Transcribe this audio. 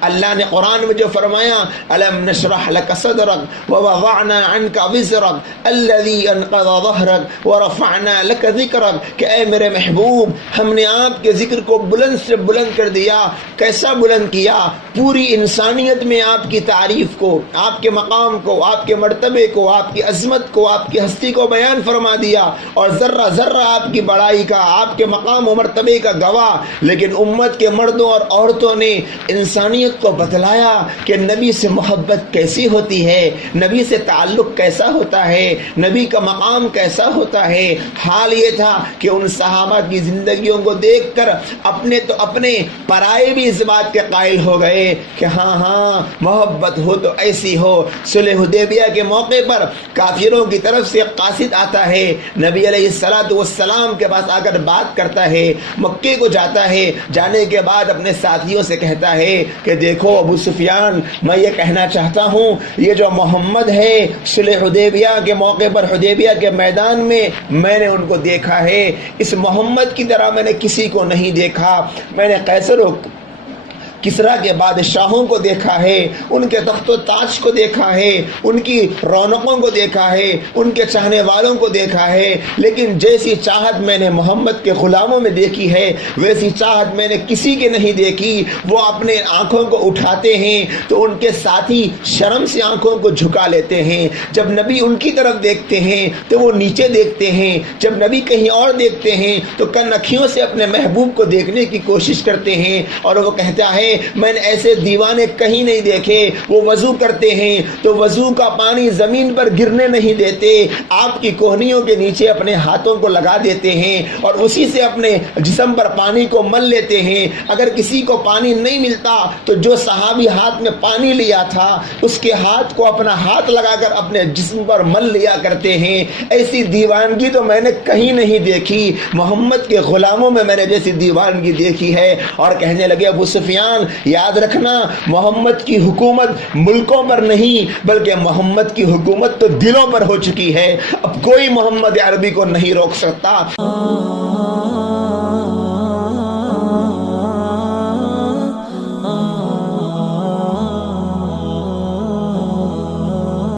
اللہ نے قرآن میں جو فرمایا الم نشرح لک صدرک ووضعنا عنک وزرک الذی انقض ظہرک ورفعنا لک ذکرک، کہ اے میرے محبوب ہم نے آپ کے ذکر کو بلند سے بلند کر دیا۔ کیسا بلند کیا؟ پوری انسانیت میں آپ کی تعریف کو، آپ کے مقام کو، آپ کے مرتبے کو، آپ کی عظمت کو، آپ کی ہستی کو بیان فرما دیا، اور ذرہ ذرہ آپ کی بڑائی کا، آپ کے مقام و مرتبے کا گواہ۔ لیکن امت کے مردوں اور عورتوں نے انسانیت کو بتلایا کہ نبی سے محبت کیسی ہوتی ہے، نبی سے تعلق کیسا ہوتا ہے، نبی کا مقام کیسا ہوتا ہے۔ حال یہ تھا کہ ان صحابہ کی زندگیوں کو دیکھ کر اپنے تو اپنے پرائے بھی اس بات کے قائل ہو گئے کہ ہاں محبت ہو تو ایسی ہو۔ صلح حدیبیہ کے موقع پر کافروں کی طرف سے قاصد آتا ہے، نبی علیہ السلام کے پاس آ کر بات کرتا ہے، مکے کو جاتا ہے، جانے کے بعد اپنے ساتھیوں سے کہتا ہے کہ دیکھو ابو سفیان، میں یہ کہنا چاہتا ہوں یہ جو محمد ہے صلح حدیبیہ کے موقع پر حدیبیہ کے میدان میں نے ان کو دیکھا ہے، اس محمد کی طرح میں نے کسی کو نہیں دیکھا۔ میں نے قیصر و کسریٰ کے بادشاہوں کو دیکھا ہے، ان کے تخت و تاج کو دیکھا ہے، ان کی رونقوں کو دیکھا ہے، ان کے چاہنے والوں کو دیکھا ہے، لیکن جیسی چاہت میں نے محمد کے غلاموں میں دیکھی ہے ویسی چاہت میں نے کسی کے نہیں دیکھی۔ وہ اپنے آنکھوں کو اٹھاتے ہیں تو ان کے ساتھی شرم سے آنکھوں کو جھکا لیتے ہیں، جب نبی ان کی طرف دیکھتے ہیں تو وہ نیچے دیکھتے ہیں، جب نبی کہیں اور دیکھتے ہیں تو کنکھیوں سے اپنے محبوب کو دیکھنے کی کوشش کرتے ہیں، اور وہ کہتا ہے میں نے ایسے دیوانے کہیں نہیں دیکھے۔ وہ وضو کرتے ہیں تو وضو کا پانی زمین پر گرنے نہیں دیتے، آپ کی کوہنیوں کے نیچے اپنے ہاتھوں کو لگا دیتے ہیں اور اسی سے اپنے جسم پر پانی کو مل لیتے ہیں۔ اگر کسی کو پانی نہیں ملتا تو جو صحابی ہاتھ میں پانی لیا تھا اس کے ہاتھ کو اپنا ہاتھ لگا کر اپنے جسم پر مل لیا کرتے ہیں۔ ایسی دیوانگی تو میں نے کہیں نہیں دیکھی، محمد کے غلاموں میں نے جیسی دیوانگی دیکھی ہے۔ اور کہنے لگے ابو سفیان یاد رکھنا محمد کی حکومت ملکوں پر نہیں بلکہ محمد کی حکومت تو دلوں پر ہو چکی ہے، اب کوئی محمد عربی کو نہیں روک سکتا۔